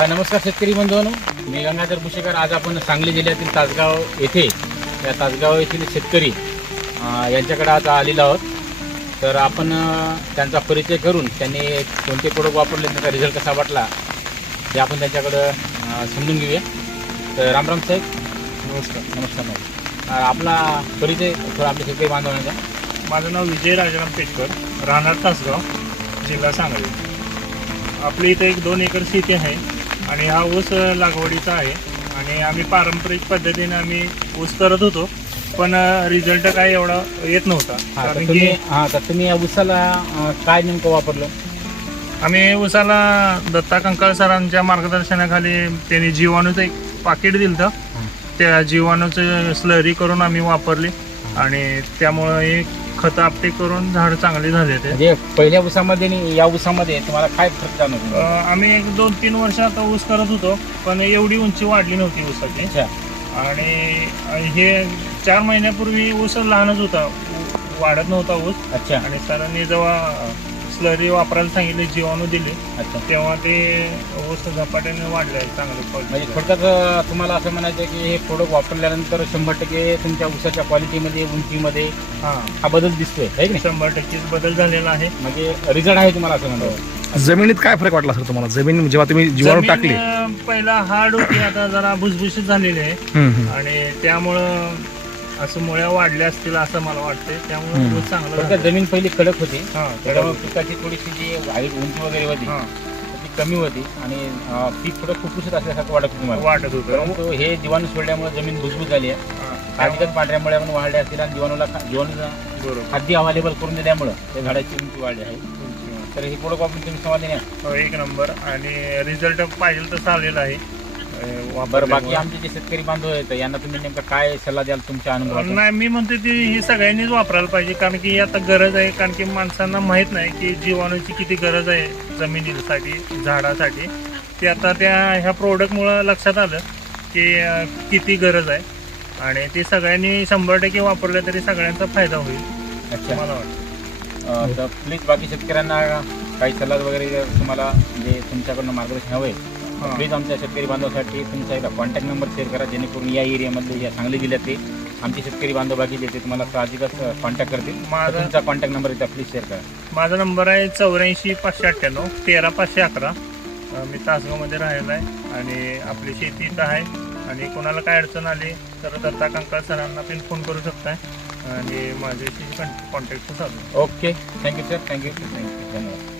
हा नमस्कार शेतकरी बंधवनो मी गंगाधर भुसेकर आज आपण सांगली जिल्ह्यातील तासगाव येथे त्या तासगाव येथील या शेतकरी यांच्याकडे आज आलेलो आहोत तर आपण त्यांचा परिचय करून त्यांनी कोणते प्रोडक्ट वापरले त्यांचा रिझल्ट कसा वाटला हे आपण त्यांच्याकडं समजून घेऊया तर रामराम साहेब नमस्कार नमस्कार नमस्कार आपला परिचय थोडा आपल्या शेतकरी बांधवण्याचा माझं नाव विजय राजाराम पेटकर राहणार तासगाव जिल्हा सांगली आपली इथं एक दोन एकर शेती आहे आणि हा ऊस लागवडीचा आहे आणि आम्ही पारंपरिक पद्धतीने आम्ही ऊस करत होतो पण रिझल्ट काय एवढा येत नव्हता कारण हां तर तुम्ही या ऊसाला काय नेमकं वापरलं आम्ही ऊसाला दत्ता कंकाळ सरांच्या मार्गदर्शनाखाली त्यांनी जीवाणूचं एक पाकिट दिलं तर त्या जीवाणूचं स्लरी करून आम्ही वापरली आणि त्यामुळे खत आपटे करून झाड चांगले झाले ते पहिल्या ऊसामध्ये आणि या ऊसामध्ये तुम्हाला काय फरक जाणवतो आम्ही एक दोन तीन वर्ष आता ऊस करत होतो पण एवढी उंची वाढली नव्हती ऊसाची अच्छा आणि हे चार महिन्यापूर्वी ऊस लहानच होता वाढत नव्हता ऊस अच्छा आणि सरांनी जेव्हा वापरायला सांगितले जीवाणू दिले अच्छा तेव्हा ते झपाट्याने वाढले चांगलं थोडक्यात तुम्हाला असं म्हणायचं की हे प्रोडक्ट वापरल्यानंतर शंभर टक्के तुमच्या उसाच्या क्वालिटीमध्ये उंचीमध्ये हा बदल दिसतोय शंभर टक्के बदल झालेला आहे म्हणजे रिझल्ट आहे तुम्हाला असं म्हणतो जमिनीत काय फरक वाटला सर तुम्हाला जमीन जेव्हा तुम्ही जीवाणू टाकली पहिला हार्ड होती आता जरा भुसभुशीत झालेली आहे आणि त्यामुळं असं मुळे वाढल्या असतील असं मला वाटतंय त्यामुळे जमीन पहिली कडक होती त्याच्यामुळे पिकाची थोडीशी जी उंची वगैरे होती ती कमी होती आणि पीक थोडं फुफुसत असल्यासारखं वाटत होतं हे जीवाणू सोडल्यामुळे जमीन भुजबूत झाली आहे खाद्य पांढऱ्यामुळे आपण वाढले असतील आणि दिवाणूला खाद्य अव्हेलेबल करून दिल्यामुळं झाडाची उंची वाढली आहे तर हे पुढं कॉपी तुम्ही समजली नाही एक नंबर आणि रिझल्ट पाहिजे तर चालेल आहे वापर बाकी आमचे जे शेतकरी बांधव आहेत यांना तुम्ही नेमका काय सल्ला द्याल तुमच्या अनुभव नाही मी म्हणते ती ही सगळ्यांनीच वापरायला पाहिजे कारण की आता गरज आहे कारण की माणसांना माहीत नाही की जीवाणूची किती गरज आहे जमिनीसाठी झाडासाठी ते आता त्या ह्या प्रोडक्टमुळं लक्षात आलं की किती गरज आहे आणि ते सगळ्यांनी शंभर टक्के वापरलं तरी सगळ्यांचा फायदा होईल असं मला वाटतं प्लीज बाकी शेतकऱ्यांना काही सल्ला वगैरे तुम्हाला म्हणजे तुमच्याकडनं हवं आहे प्लीज आमच्या शेतकरी बांधवासाठी तुमचा एकदा कॉन्टॅक्ट नंबर शेअर करा जेणेकरून या एरियामध्ये या सांगली जिल्ह्यात ते आमचे शेतकरी बांधव बाकी देते तुम्हाला साहजिकच कॉन्टॅक्ट करतील माझा कॉन्टॅक्ट नंबर येतात प्लीज शेअर करा माझा नंबर आहे चौऱ्याऐंशी पाचशे अठ्ठ्याण्णव तेरा पाचशे अकरा मी तासगावमध्ये राहिला आहे आणि आपली शेती इथं आहे आणि कोणाला काय अडचण आली तर दत्ता कंकाळ सरांना पण फोन करू शकताय आणि माझ्याशी पण कॉन्टॅक्ट करू चालू okay thank you sir thank you thank you धन्यवाद